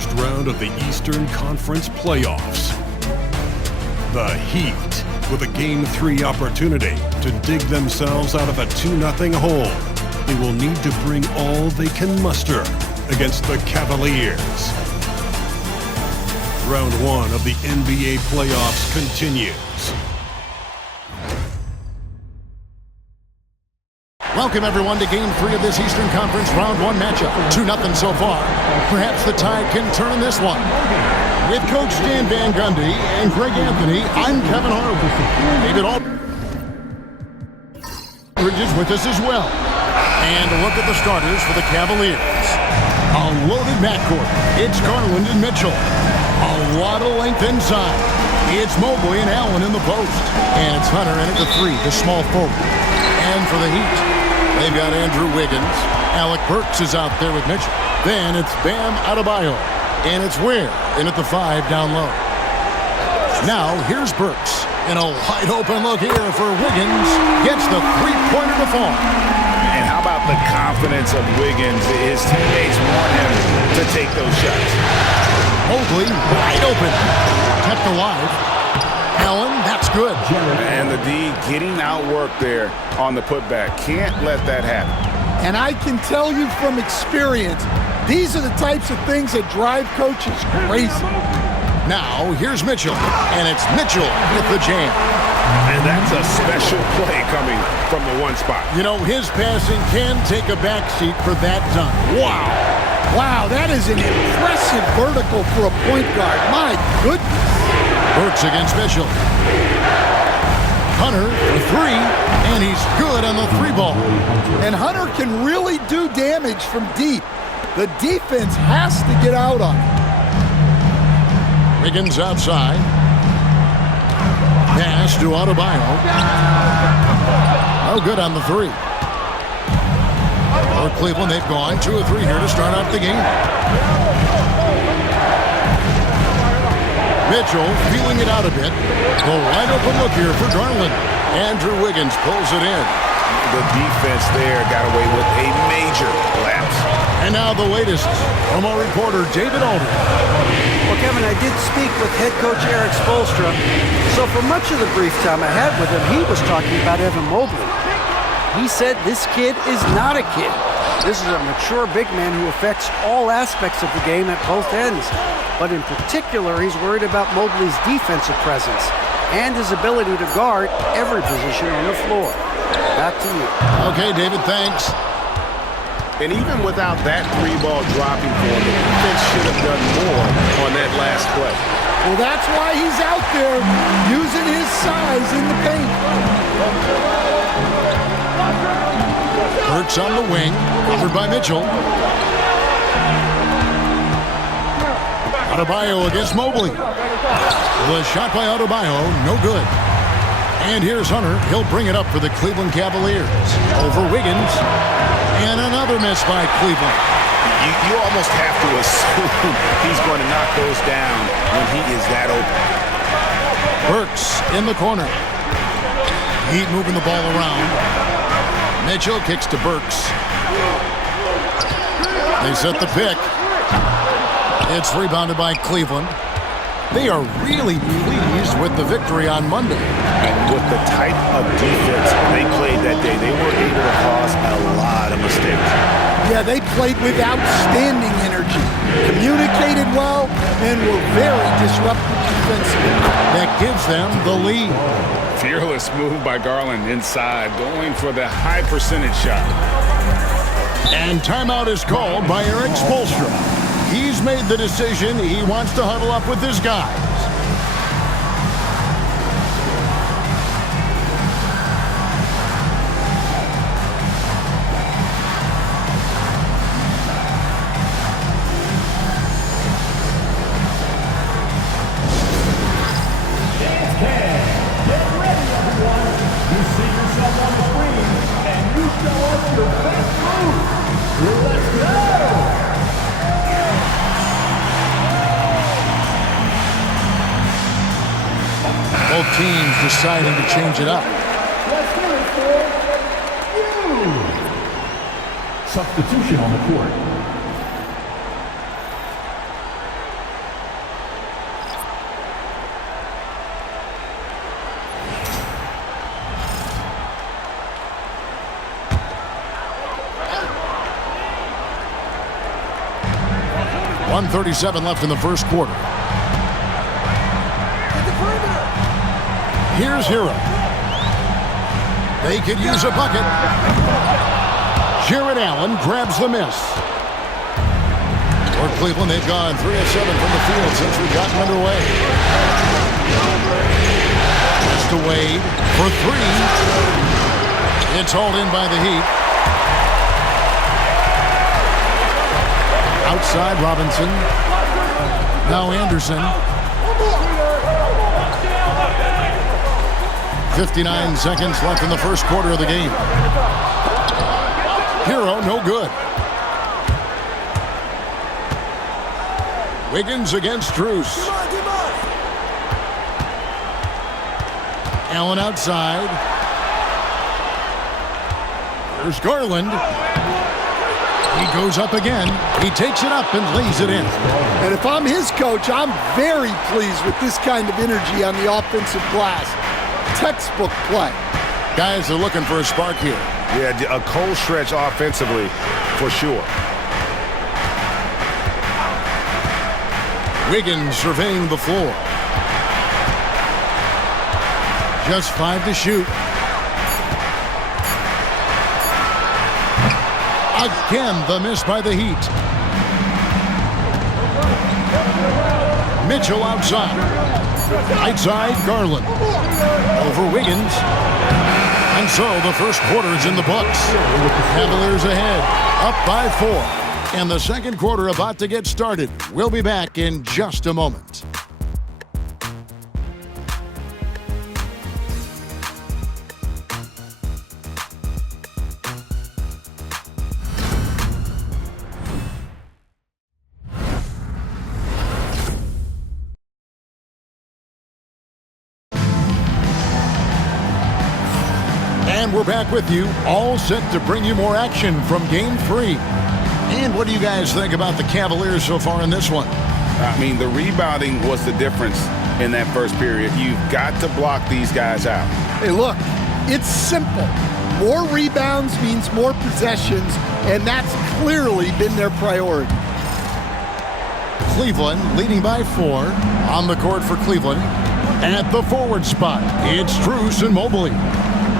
first round of the Eastern Conference playoffs. The Heat, with a Game 3 opportunity to dig themselves out of a 2-0 hole. They will need to bring all they can muster against the Cavaliers. Round 1 of the NBA playoffs continues. Welcome, everyone, to Game 3 of this Eastern Conference Round 1 matchup. 2-0 so far. Perhaps the tide can turn in this one. With Coach Stan Van Gundy and Greg Anthony, I'm Kevin Harlan. David Aldridge is with us as well. And a look at the starters for the Cavaliers. A loaded backcourt. It's Garland and Mitchell. A lot of length inside. It's Mobley and Allen in the post. And it's Hunter in at the 3, the small forward. And for the Heat, they've got Andrew Wiggins. Alec Burks is out there with Mitchell. Then it's Bam Adebayo. And it's Ware in at the 5 down low. Now here's Burks. And a wide open look here for Wiggins. Gets the three-pointer to fall. And how about the confidence of Wiggins? His teammates want him to take those shots. Mobley wide open. Kept alive. Allen, that's good. And the D getting outworked there on the putback. Can't let that happen. And I can tell you from experience, these are the types of things that drive coaches crazy. Now, here's Mitchell. And it's Mitchell with the jam. And that's a special play coming from the one spot. You know, his passing can take a backseat for that dunk. Wow. Wow, that is an impressive vertical for a point guard. My goodness. Burks against Mitchell. Hunter for 3, and he's good on the 3 ball. And Hunter can really do damage from deep. The defense has to get out on him. Wiggins outside. Pass to Adebayo. Oh, good on the 3. For Cleveland, they've gone 2 or 3 here to start out the game. Mitchell feeling it out a bit. The wide open look here for Garland. Andrew Wiggins pulls it in. The defense there got away with a major lapse. And now the latest from our reporter, David Aldridge. Well, Kevin, I did speak with head coach Eric Spoelstra. So for much of the brief time I had with him, he was talking about Evan Mobley. He said this kid is not a kid. This is a mature big man who affects all aspects of the game at both ends. But in particular, he's worried about Mobley's defensive presence and his ability to guard every position on the floor. Back to you. Okay, David, thanks. And even without that 3-ball dropping for him, the defense should have done more on that last play. Well, that's why he's out there using his size in the paint. Burks on the wing, covered by Mitchell. Adebayo against Mobley. The shot by Adebayo, no good. And here's Hunter. He'll bring it up for the Cleveland Cavaliers. Over Wiggins. And another miss by Cleveland. You almost have to assume he's going to knock those down when he is that open. Burks in the corner. Heat moving the ball around. Mitchell kicks to Burks. They set the pick. It's rebounded by Cleveland. They are really pleased with the victory on Monday. And with the type of defense they played that day, they were able to cause a lot of mistakes. Yeah, they played with outstanding energy, communicated well, and were very disruptive defensively. That gives them the lead. Fearless move by Garland inside, going for the high percentage shot. And timeout is called by Eric Spoelstra. He's made the decision. He wants to huddle up with his guys. Get ready, everyone. You see yourself on the screen, and you show us your best move. Let's go! Both teams deciding to change it up. Let's hear it for you. Substitution on the court. 1:37 left in the first quarter. Here's Hero. They could use a bucket. Jared Allen grabs the miss. For Cleveland, they've gone 3 of 7 from the field since we've gotten underway. Just to Wade for 3. It's hauled in by the Heat. Outside Robinson. Now Anderson. 59 seconds left in the first quarter of the game. Hero, no good. Wiggins against Strus. Allen outside. There's Garland. He goes up again. He takes it up and lays it in. And if I'm his coach, I'm very pleased with this kind of energy on the offensive glass. Textbook play. Guys are looking for a spark here. Yeah, a cold stretch offensively for sure. Wiggins surveying the floor. Just 5 to shoot. Again, the miss by the Heat. Mitchell outside. Right side, Garland. Over Wiggins. And so the first quarter is in the books. Cavaliers ahead, up by 4. And the second quarter about to get started. We'll be back in just a moment. And we're back with you, all set to bring you more action from Game 3. And what do you guys think about the Cavaliers so far in this one? I mean, the rebounding was the difference in that first period. You've got to block these guys out. Hey, look, it's simple. More rebounds means more possessions, and that's clearly been their priority. Cleveland leading by 4 on the court for Cleveland. At the forward spot, it's Strus and Mobley.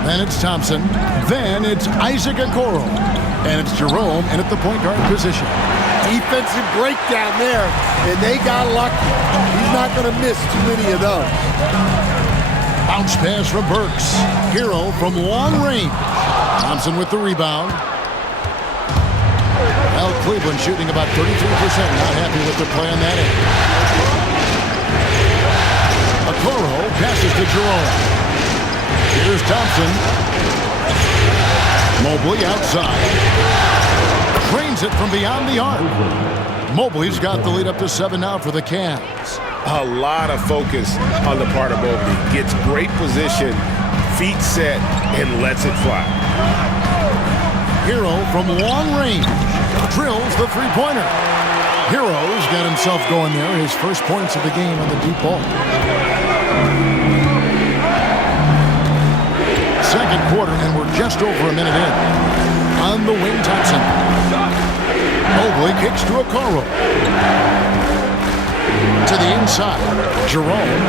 Then it's Thompson. Then it's Isaac Okoro. And it's Jerome in at the point guard position. Defensive breakdown there, and they got lucky. He's not going to miss too many of those. Bounce pass from Burks. Hero from long range. Thompson with the rebound. Well, Cleveland shooting about 33%. Not happy with their play on that end. Okoro passes to Jerome. Here's Thompson. Mobley outside. Trains it from beyond the arc. Mobley's got the lead up to 7 now for the Cavs. A lot of focus on the part of Mobley. Gets great position, feet set, and lets it fly. Hero from long range. Drills the three-pointer. Hero's got himself going there. His first points of the game on the deep ball. Second quarter, and we're just over a minute in. On the wing, Thompson. Mobley kicks to Okoro. To the inside. Jerome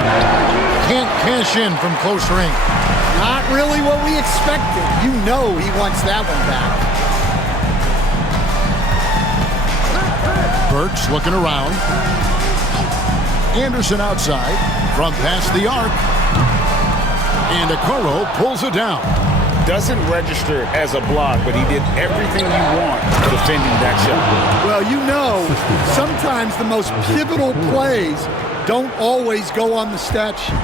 can't cash in from close range. Not really what we expected. You know he wants that one back. Burks looking around. Anderson outside from past the arc. And Okoro pulls it down. Doesn't register as a block, but he did everything you want defending that shot. Well, you know, sometimes the most pivotal plays don't always go on the stat sheet.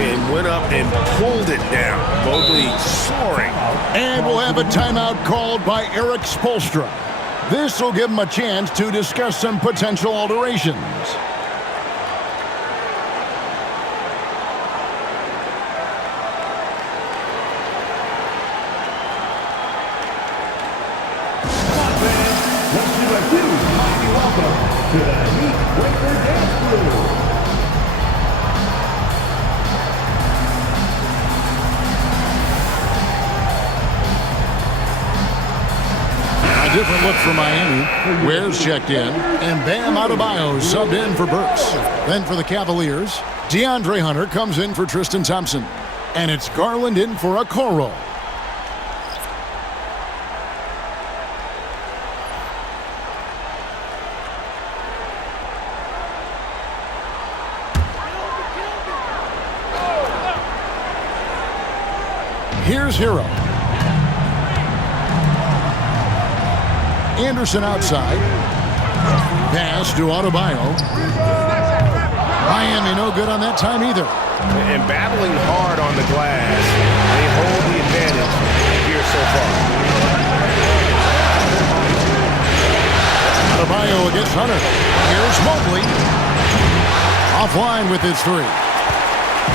And went up and pulled it down. Mobley soaring. And we'll have a timeout called by Eric Spoelstra. This will give him a chance to discuss some potential alterations. To the Heat Breaker Dance Crew. A different look for Miami. Ware's checked in, and Bam Adebayo subbed in for Burks. Then for the Cavaliers, DeAndre Hunter comes in for Tristan Thompson. And it's Garland in for Okoro. Here's Hero. Anderson outside. Pass to Adebayo. Miami no good on that time either. And battling hard on the glass, they hold the advantage here so far. Adebayo against Hunter. Here's Mobley. Offline with his three.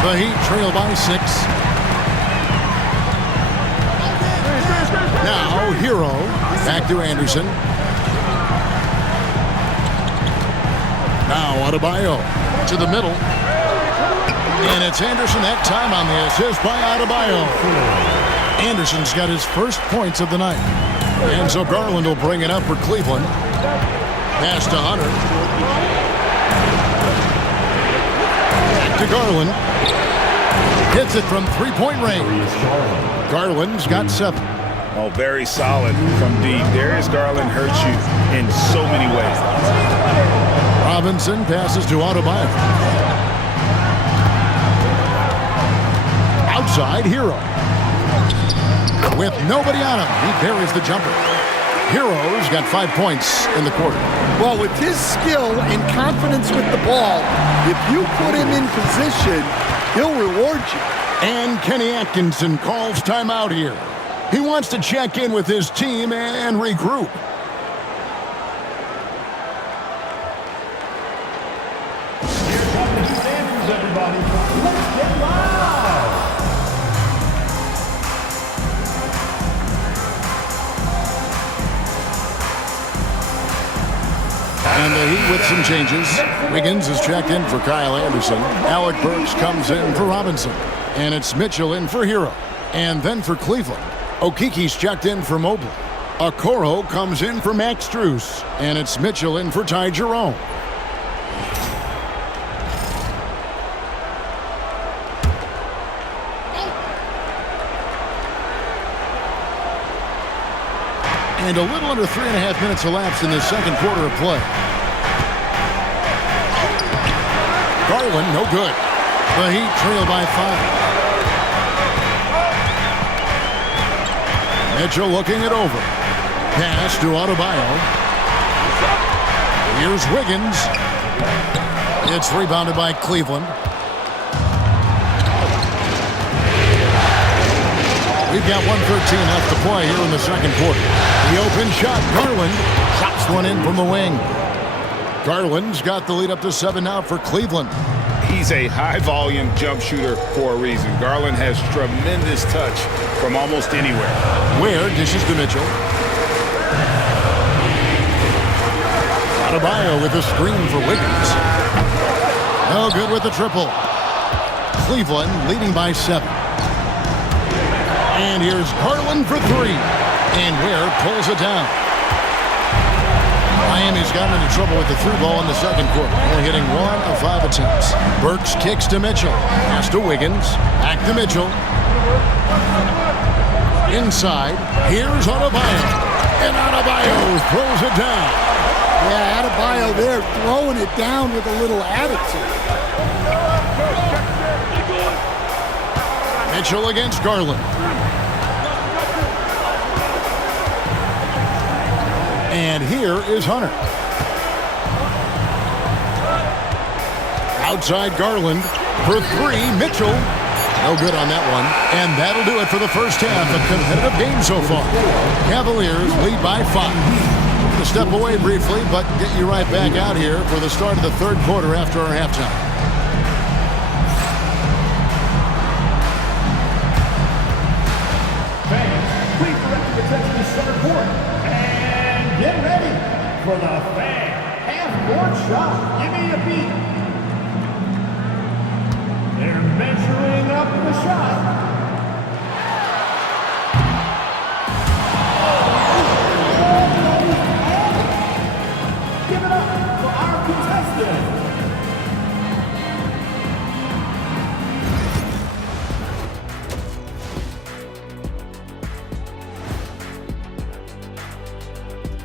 The Heat trail by 6. Now Hero. Back to Anderson. Now Adebayo to the middle. And it's Anderson that time on the assist by Adebayo. Anderson's got his first points of the night. And so Garland will bring it up for Cleveland. Pass to Hunter. Back to Garland. Hits it from three-point range. Garland's got 7. Oh, very solid from deep. Darius Garland hurts you in so many ways. Robinson passes to Adebayo. Outside, Hero. With nobody on him, he buries the jumper. Hero's got 5 points in the quarter. Well, with his skill and confidence with the ball, if you put him in position, he'll reward you. And Kenny Atkinson calls timeout here. He wants to check in with his team and regroup. Here come the Heat answers, everybody. Let's get loud. And the Heat with some changes. Wiggins is checked in for Kyle Anderson. Alec Burks comes in for Robinson. And it's Mitchell in for Hero. And then for Cleveland, Okiki's checked in for Mobley. Okoro comes in for Max Strus. And it's Mitchell in for Ty Jerome. And a little under 3.5 minutes elapsed in the second quarter of play. Garland, no good. The Heat trail by 5. Mitchell looking it over. Pass to Adebayo. Here's Wiggins. It's rebounded by Cleveland. We've got 1:13 left to play here in the second quarter. The open shot, Garland chops one in from the wing. Garland's got the lead up to 7 now for Cleveland. He's a high-volume jump shooter for a reason. Garland has tremendous touch from almost anywhere. Ware dishes to Mitchell. Adebayo with a screen for Wiggins. No good with the triple. Cleveland leading by 7. And here's Garland for 3. And Ware pulls it down. Miami's gotten into trouble with the through ball in the second quarter, only hitting 1 of 5 attempts. Burks kicks to Mitchell. Pass to Wiggins. Back to Mitchell. Inside. Here's Adebayo. And Adebayo throws it down. Yeah, Adebayo there throwing it down with a little attitude. Mitchell against Garland. And here is Hunter. Outside Garland for 3. Mitchell. No good on that one. And that'll do it for the first half. A competitive game so far. Cavaliers lead by 5. To step away briefly, but get you right back out here for the start of the third quarter after our halftime. Fans, please direct your attention to center court. And get ready for the fan half-court shot. Give me a beat. They're measuring up the shot.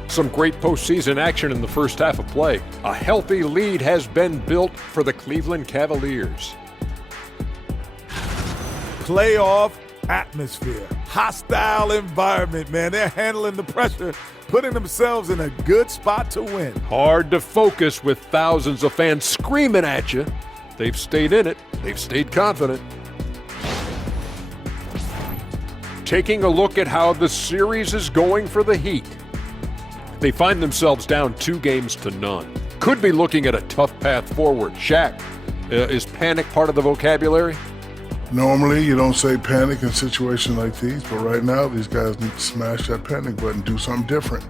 Some great postseason action in the first half of play. A healthy lead has been built for the Cleveland Cavaliers. Playoff atmosphere. Hostile environment, man. They're handling the pressure, putting themselves in a good spot to win. Hard to focus with thousands of fans screaming at you. They've stayed in it. They've stayed confident. Taking a look at how the series is going for the Heat. They find themselves down 2-0. Could be looking at a tough path forward. Shaq, is panic part of the vocabulary? Normally, you don't say panic in situations like these, but right now, these guys need to smash that panic button, do something different.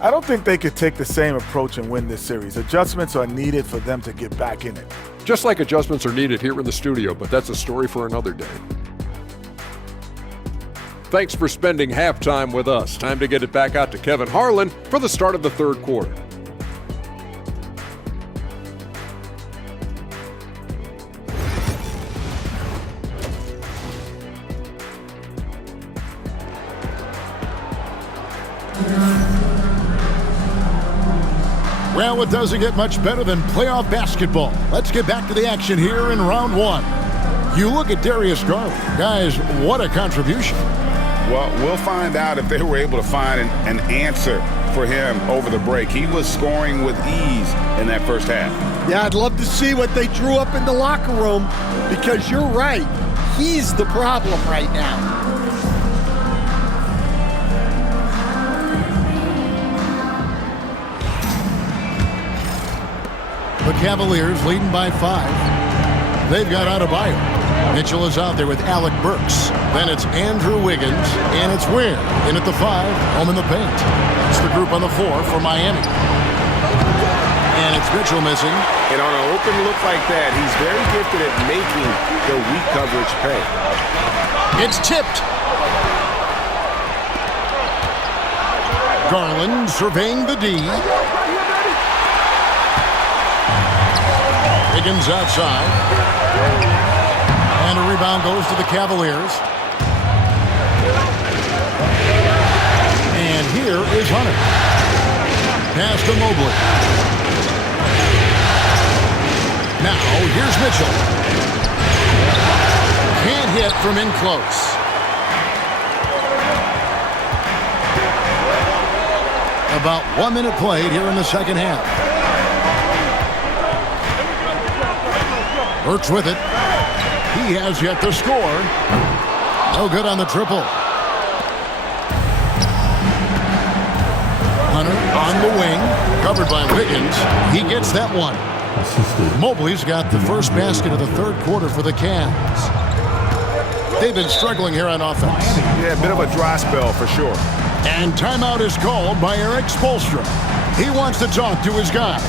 I don't think they could take the same approach and win this series. Adjustments are needed for them to get back in it. Just like adjustments are needed here in the studio, but that's a story for another day. Thanks for spending halftime with us. Time to get it back out to Kevin Harlan for the start of the third quarter. Well, it doesn't get much better than playoff basketball. Let's get back to the action here in round one. You look at Darius Garland. Guys, what a contribution. Well, we'll find out if they were able to find an answer for him over the break. He was scoring with ease in that first half. Yeah, I'd love to see what they drew up in the locker room because you're right. He's the problem right now. The Cavaliers leading by 5. They've got Adebayo. Mitchell is out there with Alec Burks. Then it's Andrew Wiggins, and it's Ware in at the 5, home in the paint. It's the group on the 4 for Miami. And it's Mitchell missing. And on an open look like that, he's very gifted at making the weak coverage pay. It's tipped. Garland surveying the D. Wiggins outside. And a rebound goes to the Cavaliers. And here is Hunter. Pass to Mobley. Now, here's Mitchell. Can't hit from in close. About 1 minute played here in the second half. Burks with it. He has yet to score. No good on the triple. Hunter on the wing, covered by Wiggins. He gets that one. Mobley's got the first basket of the third quarter for the Cavs. They've been struggling here on offense. Yeah, a bit of a dry spell for sure. And timeout is called by Eric Spoelstra. He wants to talk to his guys.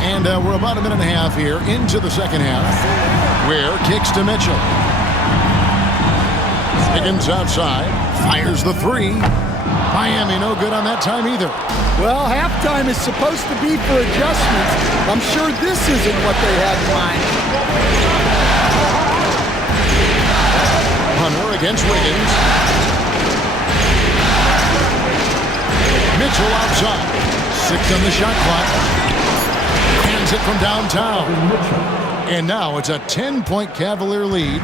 And we're about a minute and a half here into the second half. Ware kicks to Mitchell. Wiggins outside. Fires the 3. Miami no good on that time either. Well, halftime is supposed to be for adjustments. I'm sure this isn't what they had in mind. Hunter against Wiggins. Mitchell outside. 6 on the shot clock. Hands it from downtown. And now it's a 10-point Cavalier lead.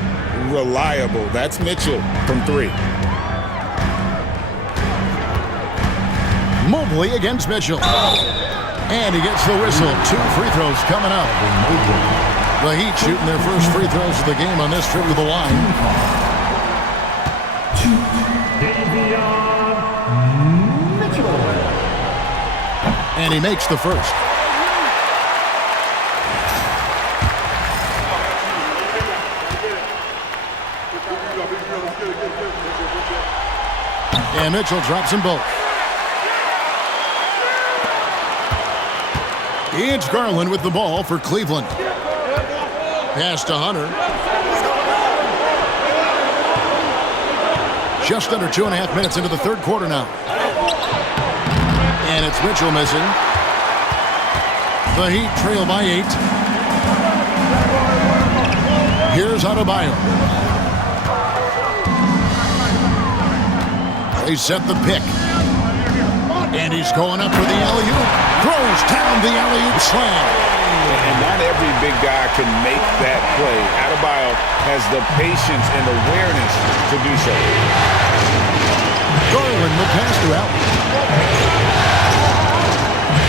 Reliable. That's Mitchell from 3. Mobley against Mitchell. And he gets the whistle. 2 free throws coming up. The Heat shooting their first free throws of the game on this trip to the line. And he makes the first. And Mitchell drops them both. It's Garland with the ball for Cleveland. Pass to Hunter. Just under 2.5 minutes into the third quarter now. And it's Mitchell missing. The Heat trail by 8. Here's Adebayo. They set the pick. And he's going up for the alley-oop. Throws down the alley-oop slam. And not every big guy can make that play. Adebayo has the patience and awareness to do so. Garland will pass to Allen.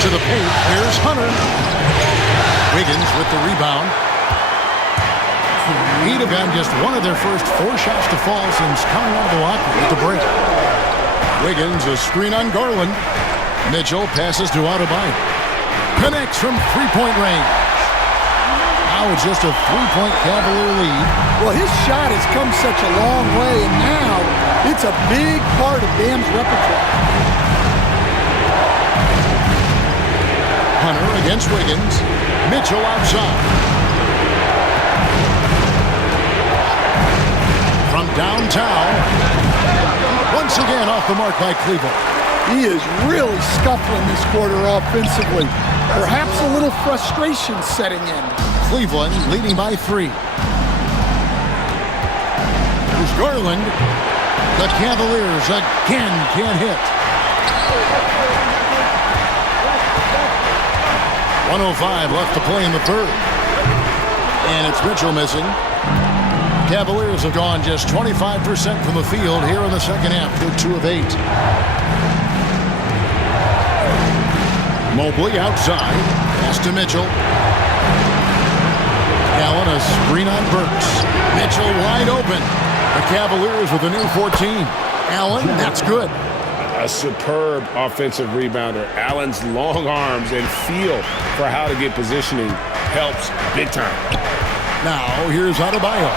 To the paint, here's Hunter. Wiggins with the rebound. Heat have gotten just one of their first 4 shots to fall since coming out of the locker with the break. Wiggins, a screen on Garland. Mitchell passes to Adebayo. Connects from three-point range. Now it's just a 3-point Cavalier lead. Well, his shot has come such a long way, and now it's a big part of Bam's repertoire. Hunter against Wiggins. Mitchell outside. From downtown. Once again off the mark by Cleveland. He is really scuffling this quarter offensively. Perhaps a little frustration setting in. Cleveland leading by 3. Here's Garland. The Cavaliers again can't hit. 1:05 left to play in the third. And it's Mitchell missing. Cavaliers have gone just 25% from the field here in the second half. They're 2 of 8. Mobley outside. Pass to Mitchell. Allen a screen on Burks. Mitchell wide open. The Cavaliers with a new 14. Allen, that's good. A superb offensive rebounder. Allen's long arms and feel for how to get positioning helps big time. Now here's Adebayo.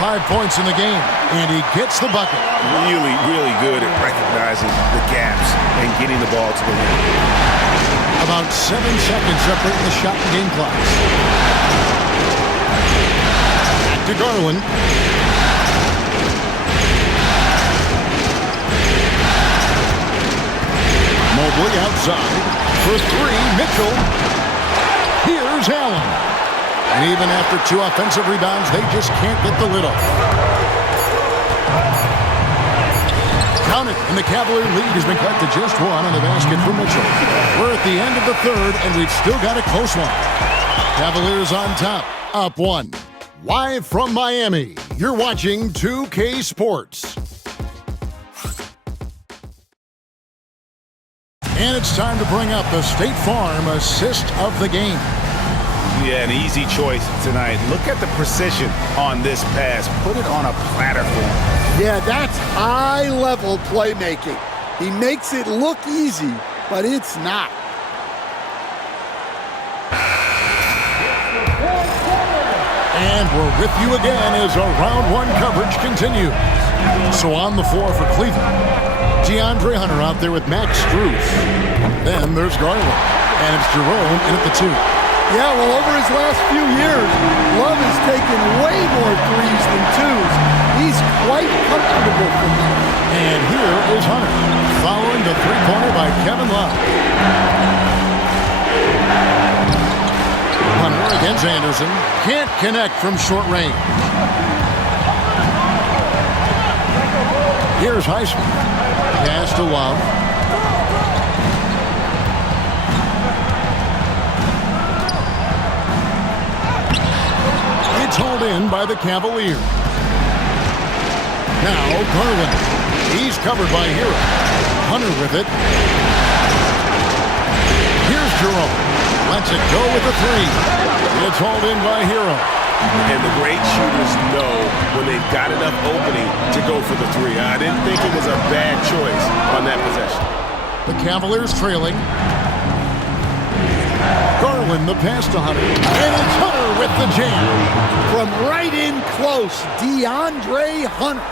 5 points in the game, and he gets the bucket. Really, really good at recognizing the gaps and getting the ball to the rim. About 7 seconds separating the shot and game clocks. Back to Garland. Mobley outside. For 3, Mitchell. Here's Allen. And even after 2 offensive rebounds, they just can't get the lid off. Count it, and the Cavalier lead has been cut to just 1 on the basket for Mitchell. We're at the end of the third, and we've still got a close one. Cavaliers on top, up 1. Live from Miami, you're watching 2K Sports. And it's time to bring up the State Farm assist of the game. Yeah, an easy choice tonight. Look at the precision on this pass. Put it on a platter for him. Yeah, that's high-level playmaking. He makes it look easy, but it's not. And we're with you again as our round 1 coverage continues. So on the floor for Cleveland, DeAndre Hunter out there with Max Strus. Then there's Garland, and it's Jerome in at the 2. Yeah, well, over his last few years, Love has taken way more threes than 2s. He's quite comfortable from them. And here is Hunter, following the 3-pointer by Kevin Love. Hunter against Anderson. Can't connect from short range. Here's Heisman. Pass to Love. It's hauled in by the Cavaliers. Now Garland. He's covered by Hero. Hunter with it. Here's Jerome. lets it go with the three. It's hauled in by Hero. And the great shooters know when they've got enough opening to go for the three. I didn't think it was a bad choice on that possession. The Cavaliers trailing. Garland, the pass to Hunter. And it's Hunter with the jam. From right in close, DeAndre Hunter.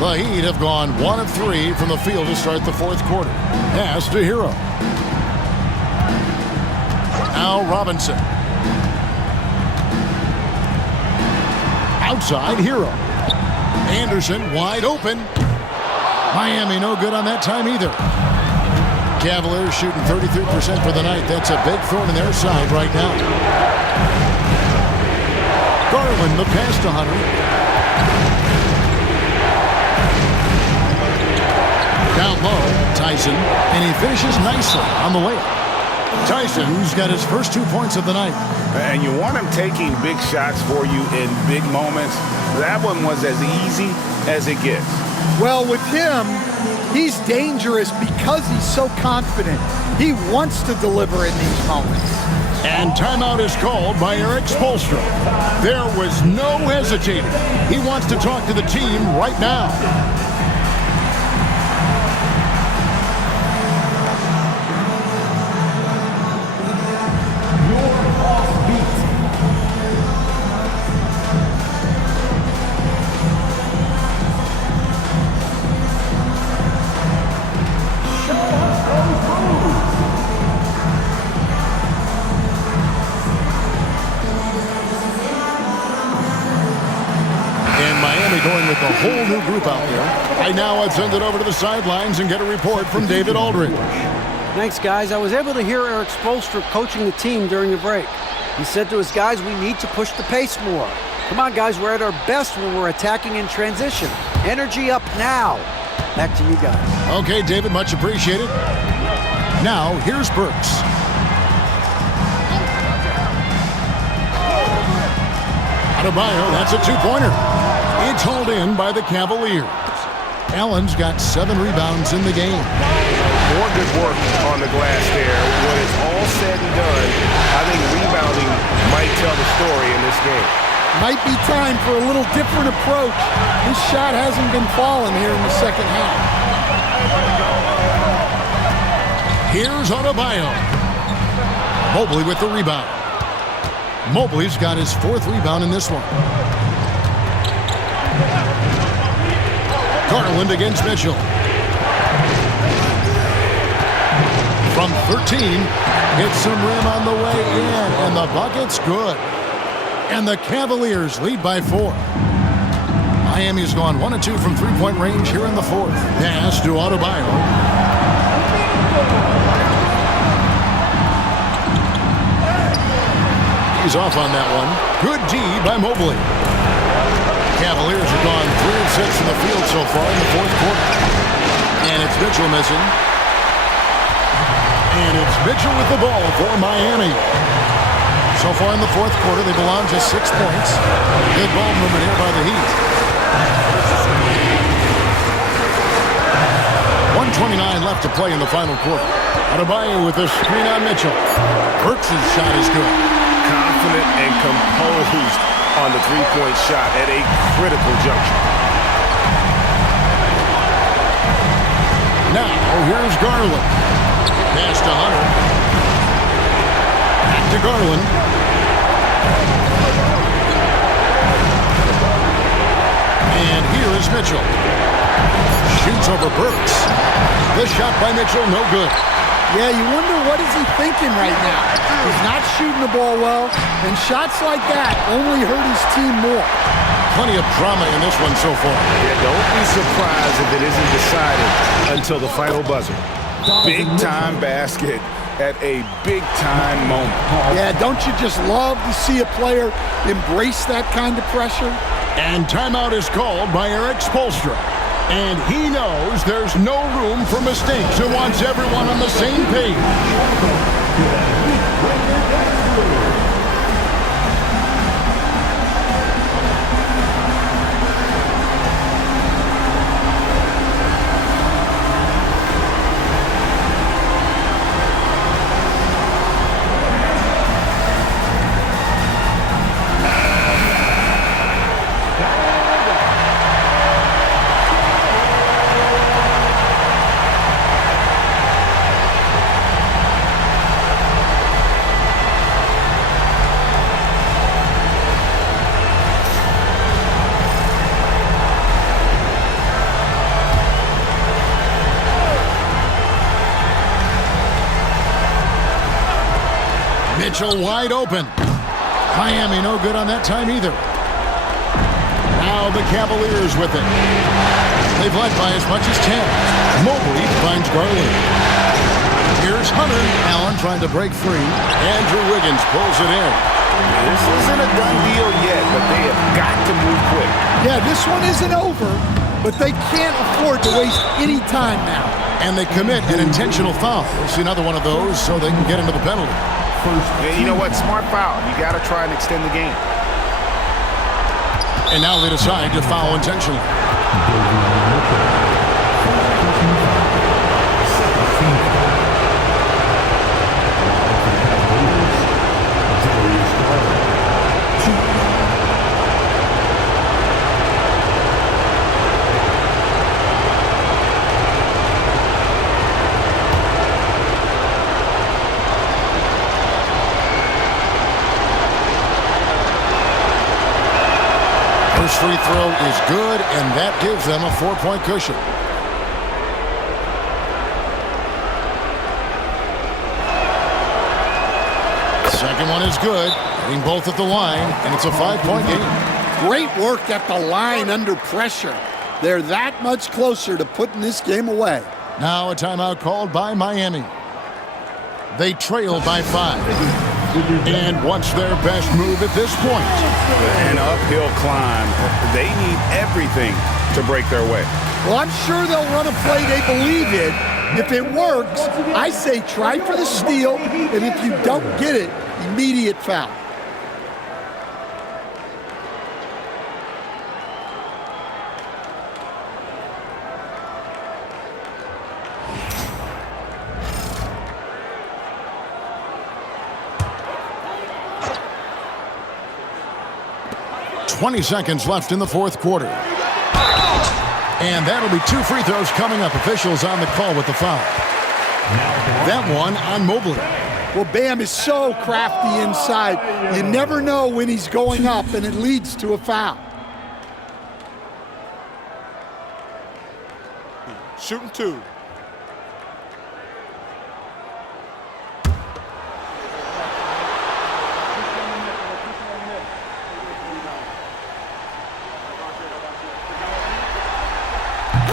The Heat have gone 1 of 3 from the field to start the fourth quarter. Pass to Hero. Al Robinson. Outside, Hero. Anderson wide open. Miami no good on that time either. Cavaliers shooting 33% for the night. That's a big thorn in their side right now. Garland, the pass to Hunter. Down low, Tyson, and he finishes nicely on the layup. Tyson's got his first 2 points of the night. And you want him taking big shots for you in big moments. That one was as easy as it gets. Well, with him, he's dangerous because he's so confident. He wants to deliver in these moments. And timeout is called by Eric Spoelstra. There was no hesitating. He wants to talk to the team right now. Going with a whole new group out there. I now I'd send it over to the sidelines and get a report from David Aldridge. Thanks, guys. I was able to hear Eric Spoelstra coaching the team during the break. He said to his guys, we need to push the pace more. Come on, guys, we're at our best when we're attacking in transition. Energy up now. Back to you guys. Okay, David, much appreciated. Now, here's Burks. Adebayo, that's a two-pointer. It's hauled in by the Cavaliers. Allen's got 7 rebounds in the game. More good work on the glass there. When it's all said and done, I think rebounding might tell the story in this game. Might be time for a little different approach. His shot hasn't been falling here in the second half. Here's Adebayo. Mobley with the rebound. Mobley's got his 4th rebound in this one. Garland against Mitchell. From 13, hits some rim on the way in, and the bucket's good. And the Cavaliers lead by 4. Miami's gone 1 of 2 from three-point range here in the 4th. Pass to Adebayo. He's off on that one. Good D by Mobley. Cavaliers have gone 3 of 6 from the field so far in the 4th quarter. And it's Mitchell missing. And it's Mitchell with the ball for Miami. So far in the 4th quarter, they've allowed just 6 points. Good ball movement here by the Heat. 1:29 left to play in the final quarter. Adebayo with a screen on Mitchell. Burks' shot is good. Confident and composed on the three-point shot at a critical juncture. Now, here's Garland. Pass to Hunter. Back to Garland. And here is Mitchell. Shoots over Burks. The shot by Mitchell, no good. Yeah, you wonder what is he thinking right now. He's not shooting the ball well, and shots like that only hurt his team more. Plenty of drama in this one so far. Yeah, don't be surprised if it isn't decided until the final buzzer. Big-time basket at a big-time moment. Yeah, don't you just love to see a player embrace that kind of pressure? And timeout is called by Eric Spoelstra. And he knows there's no room for mistakes and wants everyone on the same page. Mitchell wide open. Miami no good on that time either. Now the Cavaliers with it. They've led by as much as 10. Mobley finds Garland. Here's Hunter. Allen trying to break free. Andrew Wiggins pulls it in. This isn't a done deal yet, but they have got to move quick. Yeah, this one isn't over, but they can't afford to waste any time now. And they commit an intentional foul. We'll see another one of those so they can get into the penalty. Yeah, you know what? Smart foul. You got to try and extend the game. And now they decide to foul intentionally. First free throw is good, and that gives them a 4-point cushion. Second one is good, hitting both at the line, and it's a 5-point game. Great work at the line under pressure. They're that much closer to putting this game away. Now a timeout called by Miami. They trail by 5. And what's their best move at this point? An uphill climb. They need everything to break their way. Well, I'm sure they'll run a play they believe in. If it works, I say try for the steal, and if you don't get it, immediate foul. .20 seconds left in the fourth quarter. And that'll be 2 free throws coming up. Officials on the call with the foul. That one on Mobley. Well, Bam is so crafty inside. You never know when he's going up, and it leads to a foul. Shooting 2.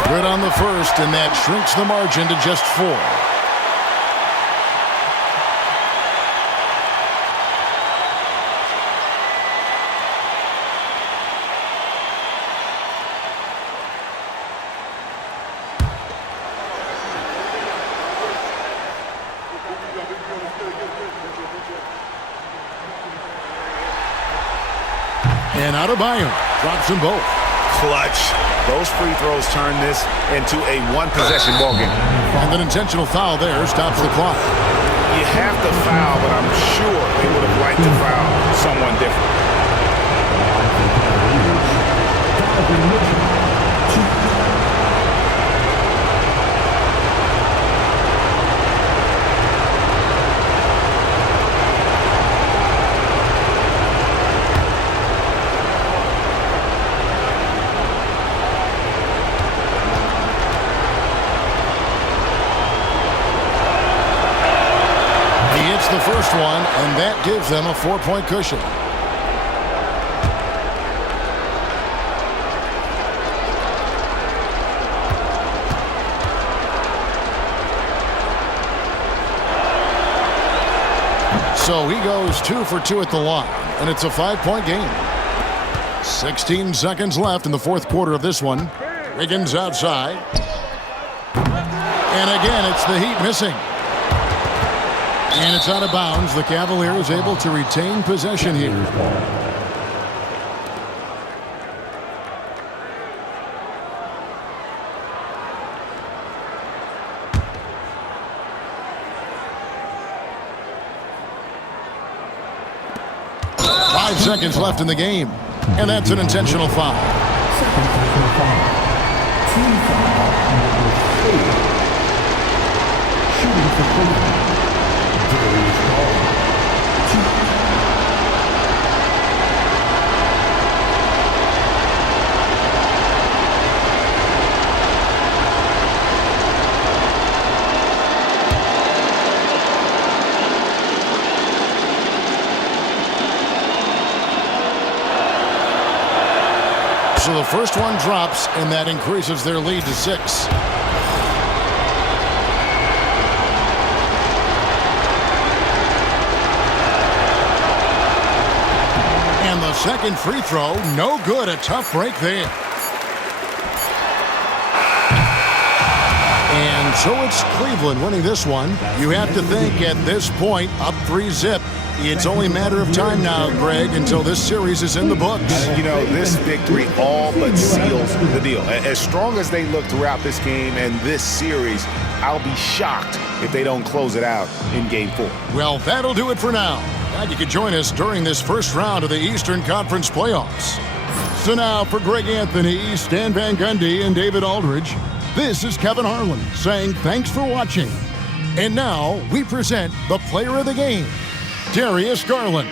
Good on the first, and that shrinks the margin to just 4. And Adebayo drops them both. Clutch. Those free throws turn this into a one-possession ballgame. And an intentional foul there stops the clock. You have to foul, but I'm sure they would have liked to foul someone different. The first one, and that gives them a 4-point cushion. So he goes 2 for 2 at the line, and it's a 5-point game. 16 seconds left in the fourth quarter of this one. Wiggins outside. And again, it's the Heat missing. And it's out of bounds. The Cavaliers able to retain possession here. Five seconds left in the game. And that's an intentional foul. Shooting for Cleveland. So the first one drops, and that increases their lead to 6. And the second free throw, no good. A tough break there. And so it's Cleveland winning this one. You have to think at this point, up 3-zip. It's only a matter of time now, Greg, until this series is in the books. You know, this victory all but seals the deal. As strong as they look throughout this game and this series, I'll be shocked if they don't close it out in Game 4. Well, that'll do it for now. Glad you could join us during this first round of the Eastern Conference playoffs. So now for Greg Anthony, Stan Van Gundy, and David Aldridge, this is Kevin Harlan saying thanks for watching. And now we present the player of the game, Darius Garland.